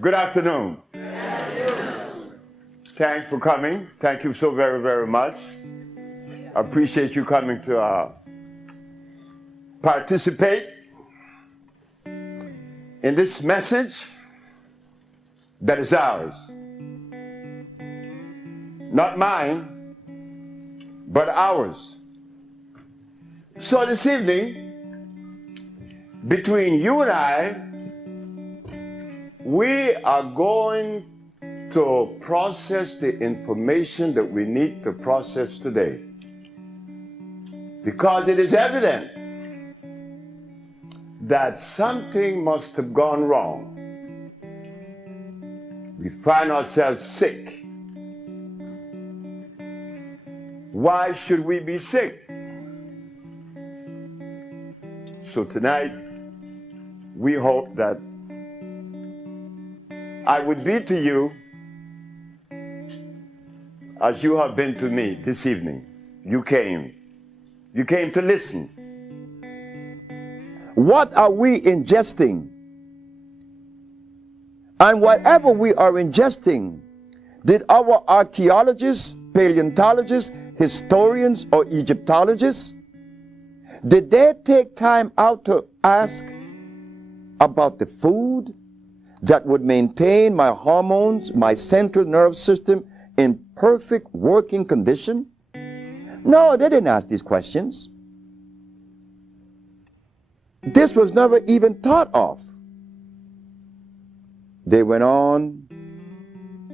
Good afternoon. Thanks for coming. Thank you so very, very much. I appreciate you coming to participate in this message that is ours. Not mine, but ours. So this evening, between you and I, we are going to process the information that we need to process today. Because it is evident that something must have gone wrong. We find ourselves sick. Why should we be sick? So tonight, we hope that I would be to you as you have been to me this evening. You came to listen. What are we ingesting? And whatever we are ingesting, did our archaeologists, paleontologists, historians, or Egyptologists, did they take time out to ask about the food that would maintain my hormones, my central nervous system in perfect working condition? No, they didn't ask these questions. This was never even thought of. They went on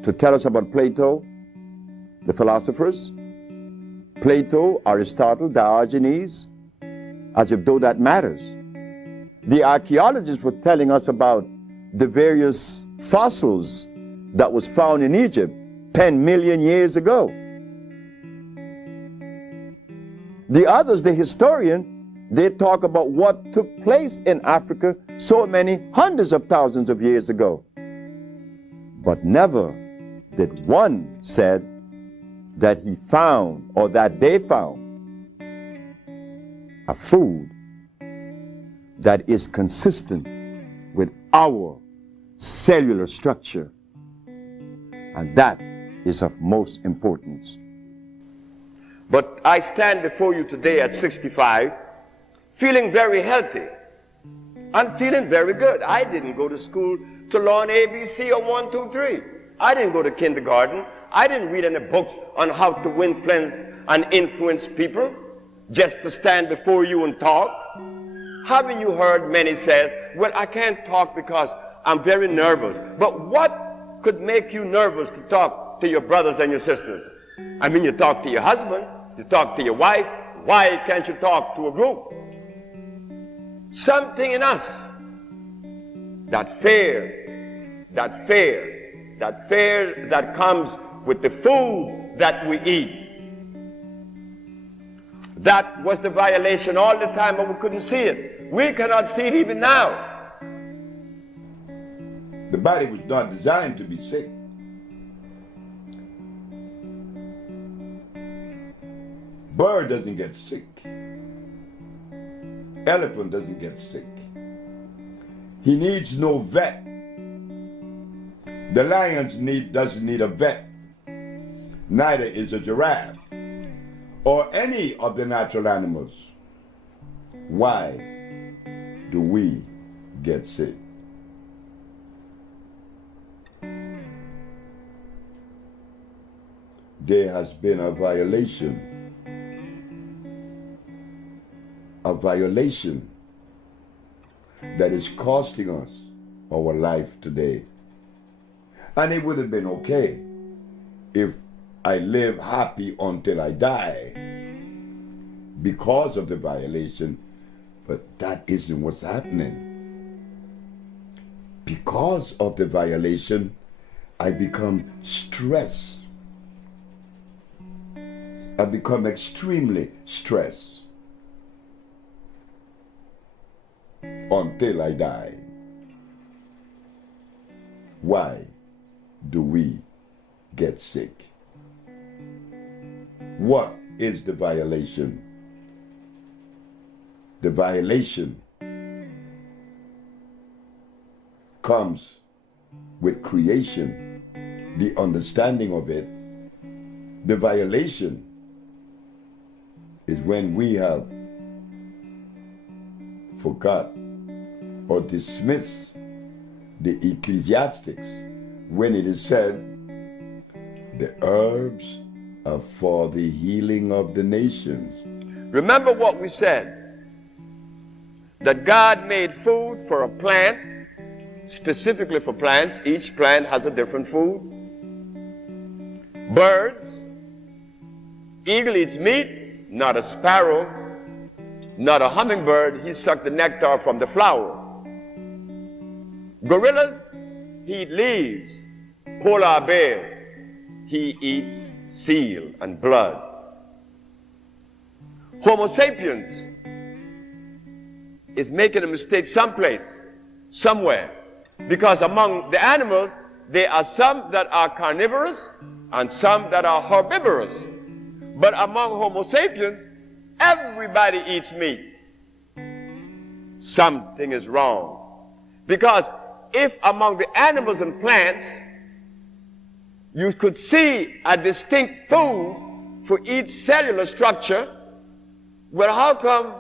to tell us about Plato, the philosophers, Plato, Aristotle, Diogenes, as if though that matters. The archaeologists were telling us about the various fossils that was found in Egypt 10 million years ago. The others, the historian, they talk about what took place in Africa so many hundreds of thousands of years ago. But never did one said that he found or that they found a food that is consistent with our cellular structure, and that is of most importance. But I stand before you today at 65, feeling very healthy. I'm feeling very good. I didn't go to school to learn ABC or 1, 2, 3. I didn't go to kindergarten. I didn't read any books on how to influence and influence people just to stand before you and talk. Haven't you heard many says, well, I can't talk because I'm very nervous. But what could make you nervous to talk to your brothers and your sisters? I mean, you talk to your husband, you talk to your wife. Why can't you talk to a group? Something in us, that fear that comes with the food that we eat. That was the violation all the time, but we couldn't see it. We cannot see it even now. The body was not designed to be sick. Bird doesn't get sick. Elephant doesn't get sick. He needs no vet. The lion doesn't need a vet. Neither is a giraffe or any of the natural animals. Why do we get sick? There has been a violation that is costing us our life today. And it would have been okay if I live happy until I die because of the violation, but that isn't what's happening. Because of the violation, I become stressed. I become extremely stressed until I die. Why do we get sick? What is the violation? The violation comes with creation, the understanding of it. The violation is when we have forgot or dismissed the ecclesiastics when it is said, the herbs are for the healing of the nations. Remember what we said, that God made food for a plant, specifically for plants. Each plant has a different food. Birds, eagle eats meat, not a sparrow, not a hummingbird. He sucked the nectar from the flower. Gorillas, he eats leaves. Polar bear, he eats seal and blood. Homo sapiens is making a mistake someplace, somewhere, because among the animals, there are some that are carnivorous and some that are herbivorous. But among Homo sapiens, everybody eats meat. Something is wrong. Because if among the animals and plants, you could see a distinct food for each cellular structure, well, how come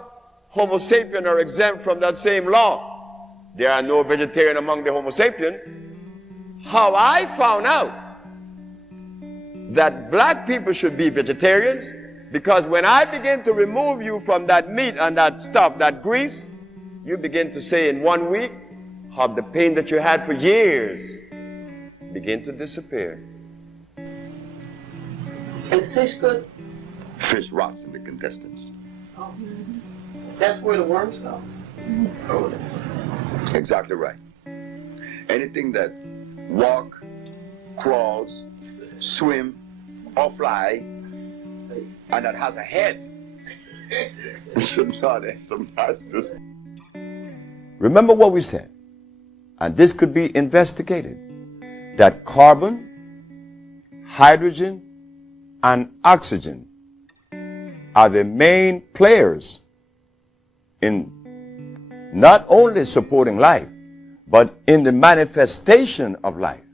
Homo sapiens are exempt from that same law? There are no vegetarian among the Homo sapiens. How I found out that black people should be vegetarians, because when I begin to remove you from that meat and that stuff, that grease, you begin to say in 1 week how the pain that you had for years begin to disappear. Is fish good? Fish rots in the intestines. Oh. That's where the worms go. Oh, exactly right. Anything that walk, crawls, swim, or fly, and that has a head should not enter my system. Remember what we said, and this could be investigated, that carbon, hydrogen, and oxygen are the main players in not only supporting life, but in the manifestation of life.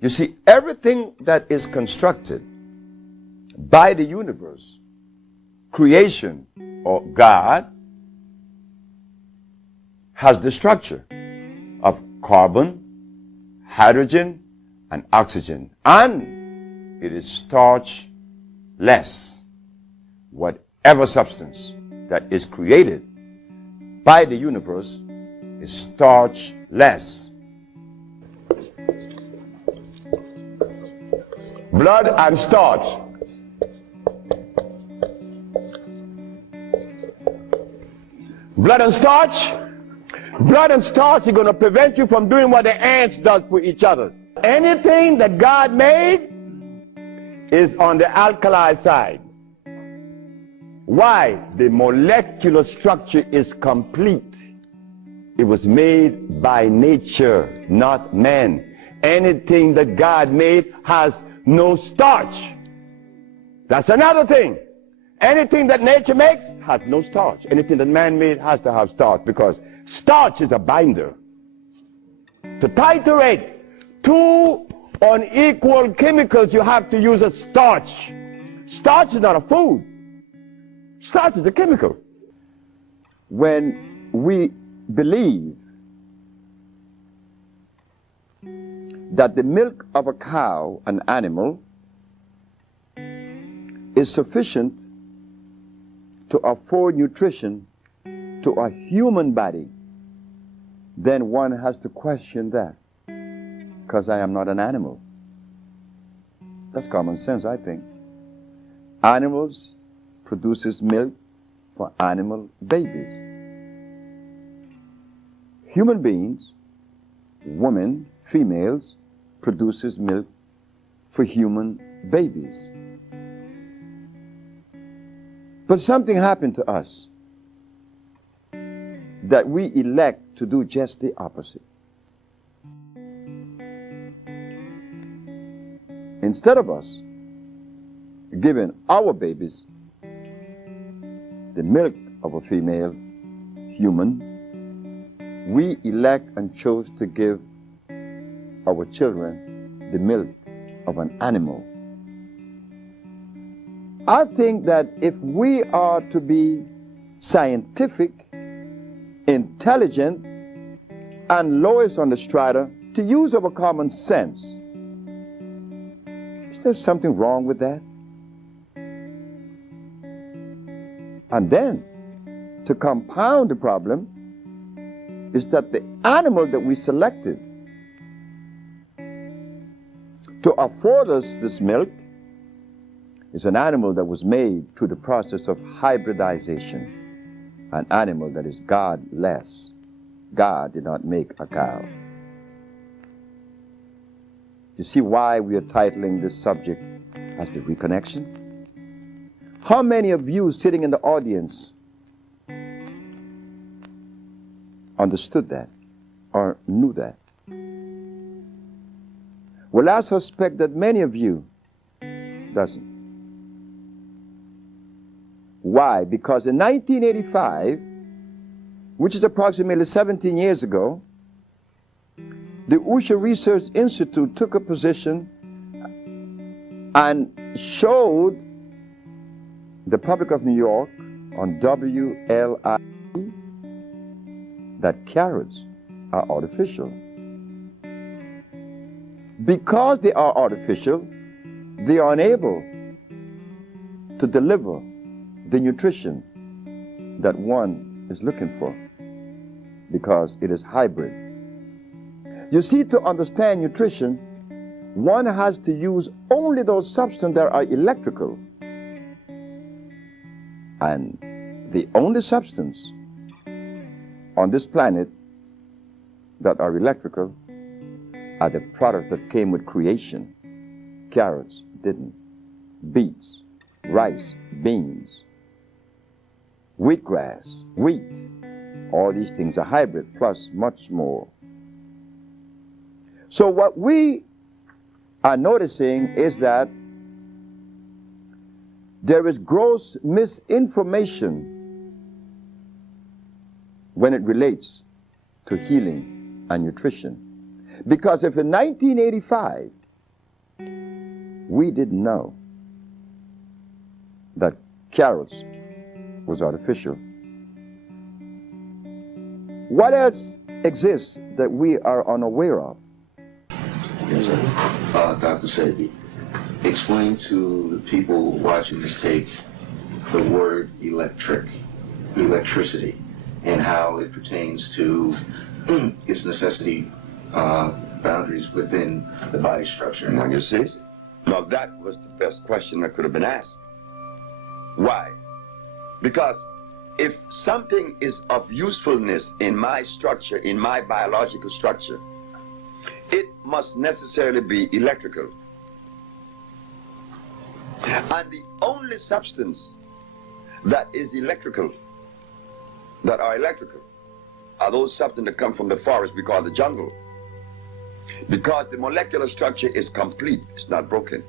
You see, everything that is constructed by the universe, creation, or God, has the structure of carbon, hydrogen, and oxygen, and it is starch-less. Whatever substance that is created by the universe is starch-less. Blood and starch. Blood and starch. Blood and starch is going to prevent you from doing what the ants does for each other. Anything that God made is on the alkali side. Why? The molecular structure is complete. It was made by nature, not man. Anything that God made has no starch. That's another thing. Anything that nature makes has no starch. Anything that man made has to have starch, because starch is a binder. To titrate two unequal chemicals, you have to use a starch. Starch is not a food. Starch is a chemical. When we believe that the milk of a cow, an animal, is sufficient to afford nutrition to a human body, then one has to question that, because I am not an animal. That's common sense, I think. Animals produces milk for animal babies. Human beings, women, females, produces milk for human babies. But something happened to us that we elect to do just the opposite. Instead of us giving our babies the milk of a female human, we elect and chose to give our children the milk of an animal. I think that if we are to be scientific, intelligent, and lowest on the strata, to use our common sense, is there something wrong with that? And then, to compound the problem, is that the animal that we selected to afford us this milk is an animal that was made through the process of hybridization, an animal that is godless. God did not make a cow. You see why we are titling this subject as the reconnection? How many of you sitting in the audience understood that or knew that? Well, I suspect that many of you doesn't. Why? Because in 1985, which is approximately 17 years ago, the Usha Research Institute took a position and showed the public of New York on WLI that carrots are artificial. Because they are artificial, they are unable to deliver the nutrition that one is looking for, because it is hybrid. You see, to understand nutrition, one has to use only those substances that are electrical. And the only substance on this planet that are electrical are the products that came with creation. Carrots didn't. Beets, rice, beans, wheatgrass, wheat. All these things are hybrid, plus much more. So what we are noticing is that there is gross misinformation when it relates to healing and nutrition. Because if in 1985 we didn't know that carrots was artificial, what else exists that we are unaware of? Yes, sir. Dr. Sebi, explain to the people watching this tape the word electricity, and how it pertains to its necessity boundaries within the body structure. Now you see, now that was the best question that could have been asked. Why? Because if something is of usefulness in my structure, in my biological structure, it must necessarily be electrical. And the only substance that is electrical, that are electrical, are those substances that come from the forest we call the jungle. Because the molecular structure is complete, it's not broken.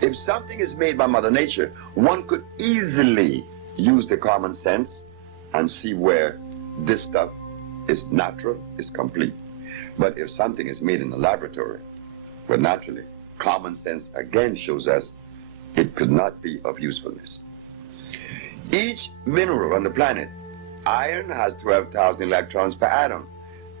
If something is made by Mother Nature, one could easily use the common sense and see where this stuff is natural, is complete. But if something is made in a laboratory, well, naturally, common sense again shows us it could not be of usefulness. Each mineral on the planet, iron has 12,000 electrons per atom,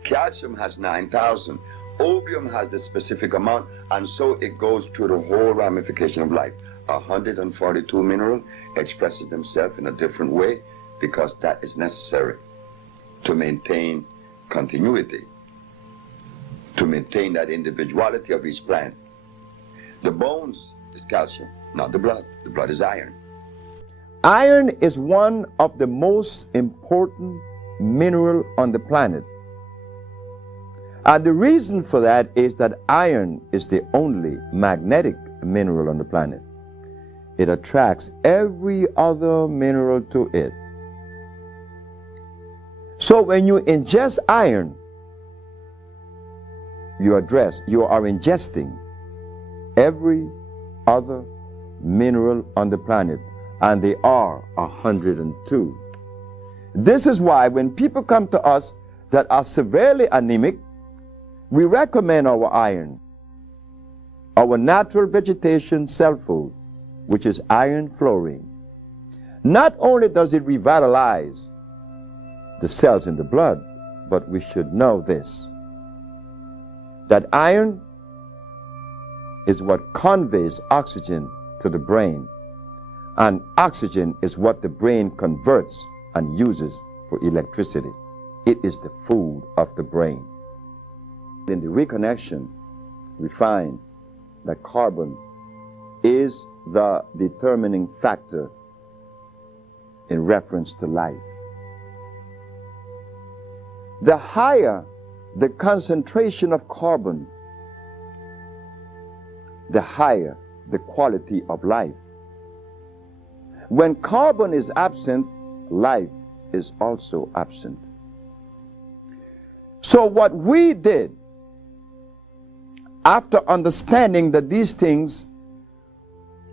calcium has 9,000, opium has the specific amount, and so it goes through the whole ramification of life. 142 minerals expresses themselves in a different way because that is necessary to maintain continuity, to maintain that individuality of each plant. The bones is calcium, not the blood. The blood is iron. Iron is one of the most important minerals on the planet. And the reason for that is that iron is the only magnetic mineral on the planet. It attracts every other mineral to it. So when you ingest iron, you are ingesting every other mineral on the planet, and they are 102. This is why when people come to us that are severely anemic, We recommend our iron, our natural vegetation cell food, which is iron fluorine. Not only does it revitalize the cells in the blood, but we should know this, that iron is what conveys oxygen to the brain, and oxygen is what the brain converts and uses for electricity. It is the food of the brain. In the reconnection, we find that carbon is the determining factor in reference to life. The higher the concentration of carbon, the higher the quality of life. When carbon is absent, life is also absent. So what we did, after understanding that these things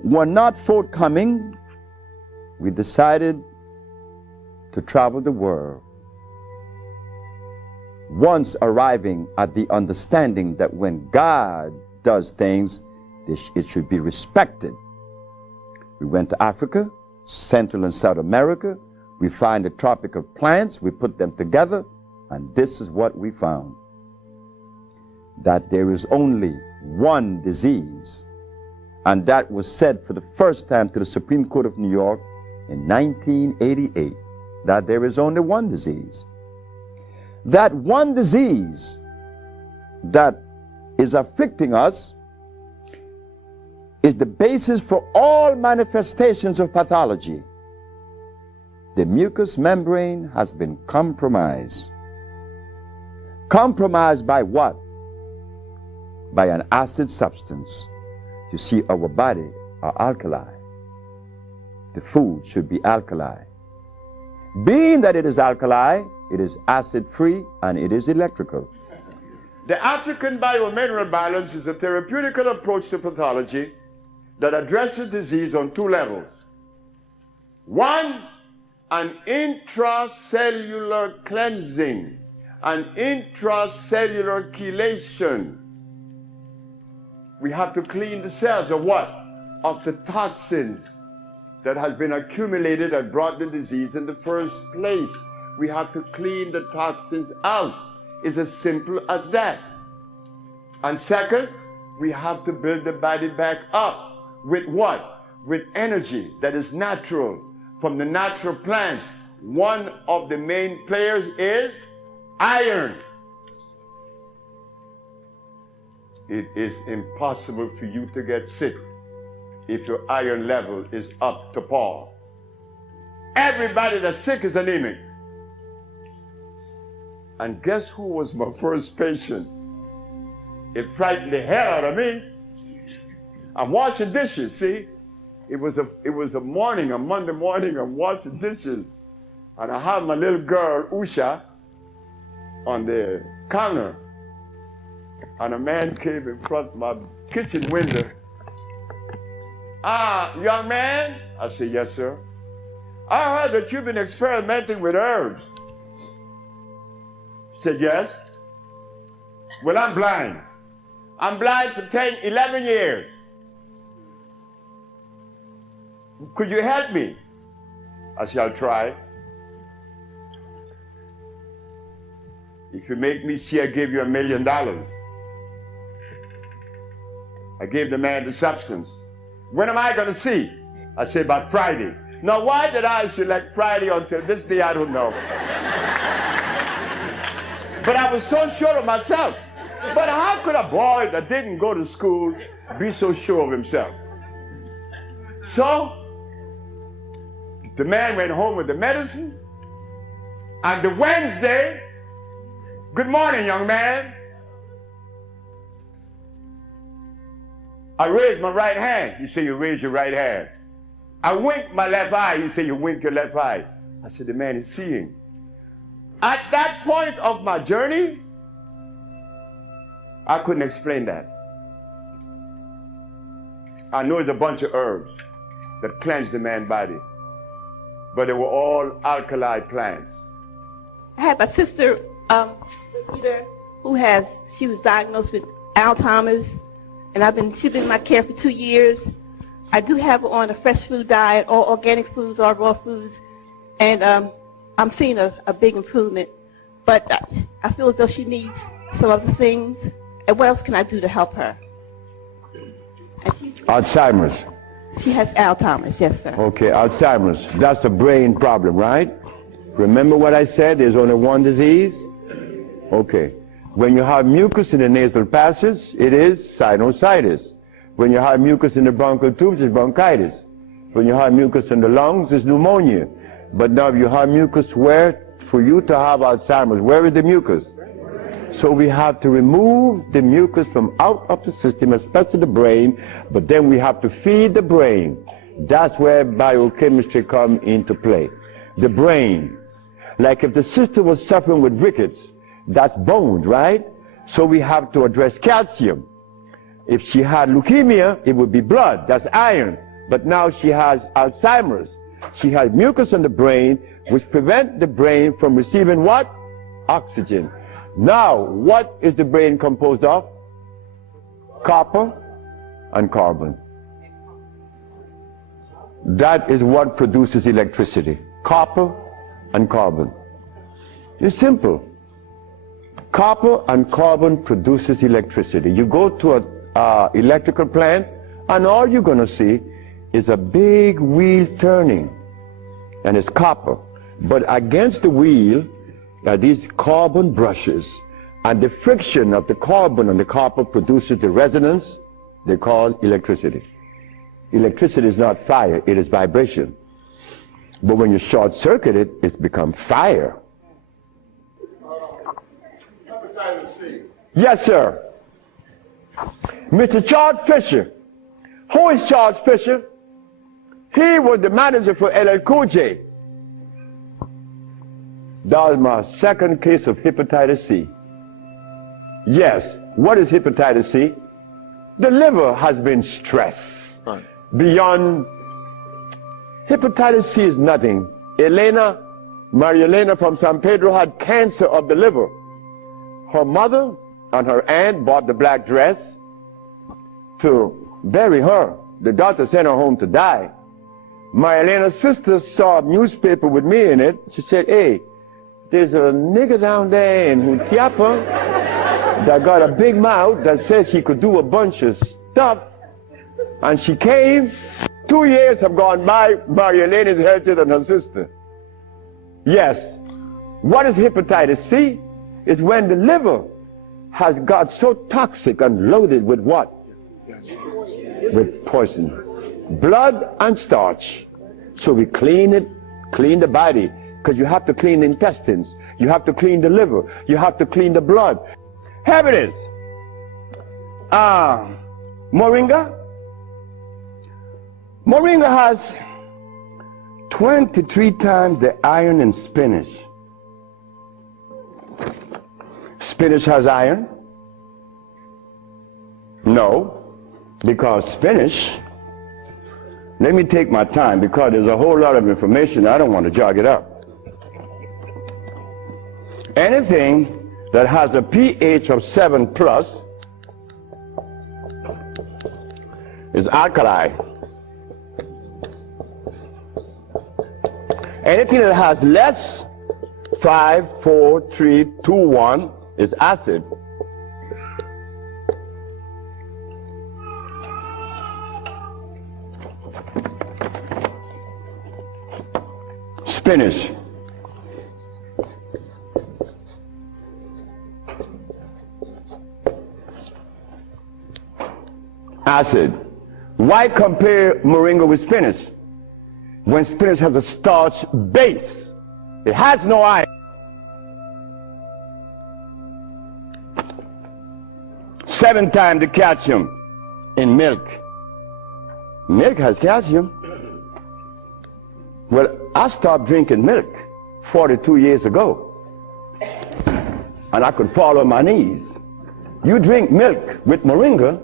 were not forthcoming, we decided to travel the world, once arriving at the understanding that when God does things, it should be respected. We went to Africa, Central and South America. We find the tropical plants, we put them together, and this is what we found: that there is only one disease. And that was said for the first time to the Supreme Court of New York in 1988, that there is only one disease. That one disease that is afflicting us is the basis for all manifestations of pathology. The mucous membrane has been compromised. Compromised by what? By an acid substance. You see, our body are alkali. The food should be alkali. Being that it is alkali, it is acid-free and it is electrical. The African biomineral balance is a therapeutical approach to pathology that addresses disease on two levels. One, an intracellular cleansing, an intracellular chelation. We have to clean the cells of what? Of the toxins that has been accumulated and brought the disease in the first place. We have to clean the toxins out. It's as simple as that. And second, we have to build the body back up with what? With energy that is natural from the natural plants. One of the main players is iron. It is impossible for you to get sick if your iron level is up to par. Everybody that's sick is anemic. And guess who was my first patient? It frightened the hell out of me. I'm washing dishes, see? It was a morning, a Monday morning, I'm washing dishes. And I have my little girl, Usha, on the counter. And a man came in front of my kitchen window. Young man? I said, yes, sir. I heard that you've been experimenting with herbs. He said, yes. Well, I'm blind. I'm blind for 11 years. Could you help me? I said, I'll try. If you make me see, I give you $1 million. I gave the man the substance. When am I going to see? I said, about Friday. Now, why did I select Friday until this day? I don't know. But I was so sure of myself. But how could a boy that didn't go to school be so sure of himself? So, the man went home with the medicine. And the Wednesday, good morning, young man. I raised my right hand. He said, you raise your right hand. I winked my left eye. He said, you wink your left eye. I said, the man is seeing. At that point of my journey, I couldn't explain that. I know it's a bunch of herbs that cleanse the man's body, but they were all alkali plants. I have a sister, either she was diagnosed with Alzheimer's, and she's been in my care for 2 years. I do have her on a fresh food diet, all organic foods, all raw foods, and I'm seeing a big improvement. But I feel as though she needs some other things. And what else can I do to help her? Alzheimer's. She has Alzheimer's, yes, sir. Okay, Alzheimer's. That's a brain problem, right? Remember what I said? There's only one disease? Okay. When you have mucus in the nasal passage, it is sinusitis. When you have mucus in the bronchial tubes, it's bronchitis. When you have mucus in the lungs, it's pneumonia. But now you have mucus where? For you to have Alzheimer's, where is the mucus? So we have to remove the mucus from out of the system, especially the brain, but then we have to feed the brain. That's where biochemistry comes into play. The brain. Like if the sister was suffering with rickets, that's bones, right? So we have to address calcium. If she had leukemia, it would be blood, that's iron. But now she has Alzheimer's. She has mucus in the brain, which prevents the brain from receiving what? Oxygen. Now, what is the brain composed of? Copper and carbon. That is what produces electricity. Copper and carbon. It's simple. Copper and carbon produces electricity. You go to an electrical plant, and all you're going to see is a big wheel turning, and it's copper. But against the wheel are these carbon brushes, and the friction of the carbon and the copper produces the resonance they call electricity. Electricity is not fire, it is vibration. But when you short circuit it, it's become fire. Hepatitis C. Yes, sir. Mr. Charles Fisher. Who is Charles Fisher? He was the manager for LL Cool J. That was my second case of hepatitis C. Yes, what is hepatitis C? The liver has been stressed beyond. Hepatitis C is nothing. Maria Elena from San Pedro had cancer of the liver. Her mother and her aunt bought the black dress to bury her. The doctor sent her home to die. Maria Elena's sister saw a newspaper with me in it. She said, hey, there's a nigger down there in Jutiapa that got a big mouth that says he could do a bunch of stuff. And she came. 2 years have gone by. Maria Elena is healthier than her sister. Yes. What is hepatitis C? It's when the liver has got so toxic and loaded with what? With poison. Blood and starch. So we clean it, clean the body, because you have to clean the intestines, you have to clean the liver, you have to clean the blood. Here it is. Moringa. Moringa has 23 times the iron in spinach. Spinach has iron? No, because spinach, let me take my time because there's a whole lot of information. I don't want to jog it up. Anything that has a pH of 7 plus is alkali. Anything that has less 5, 4, 3, 2, 1 is acid. Spinach. Acid. Why compare moringa with spinach? When spinach has a starch base, it has no iron. 7 times the calcium in milk. Milk has calcium. Well, I stopped drinking milk 42 years ago, and I could fall on my knees. You drink milk with moringa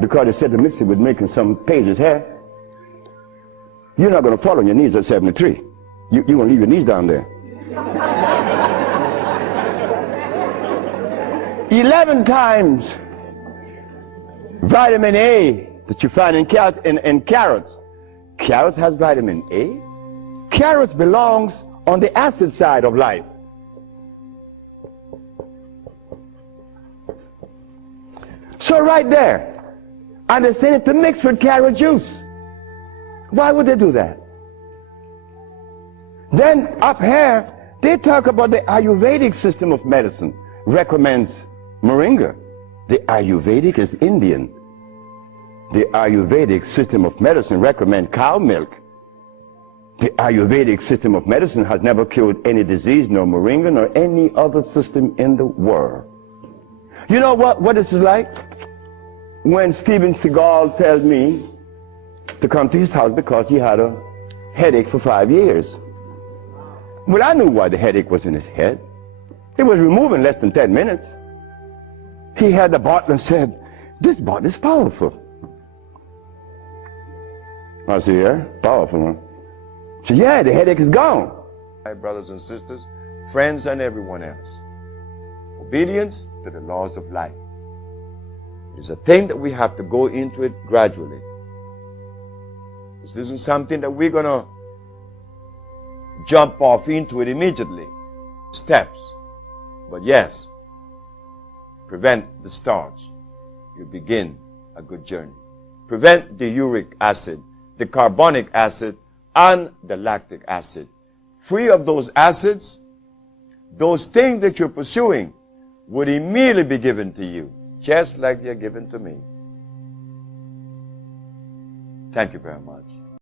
because they said to mix it with making some pages here. You're not going to fall on your knees at 73. You're going to leave your knees down there. 11 times vitamin A that you find in carrots. Carrots has vitamin A. Carrots belongs on the acid side of life. So right there, and they send it to mix with carrot juice. Why would they do that? Then up here, they talk about the Ayurvedic system of medicine recommends moringa. The Ayurvedic is Indian. The Ayurvedic system of medicine recommends cow milk. The Ayurvedic system of medicine has never cured any disease, nor moringa, nor any other system in the world. You know what this is like? When Steven Seagal tells me to come to his house because he had a headache for 5 years. Well, I knew why the headache was in his head. It was removed in less than 10 minutes. He had the bottle and said, "This bottle is powerful." I said, "Yeah, powerful, huh?" He said, "Yeah, the headache is gone." My brothers and sisters, friends and everyone else, obedience to the laws of life. It is a thing that we have to go into it gradually. This isn't something that we're going to jump off into it immediately. Steps. But yes, prevent the starch. You begin a good journey. Prevent the uric acid, the carbonic acid, and the lactic acid. Free of those acids, those things that you're pursuing would immediately be given to you, just like they're given to me. Thank you very much.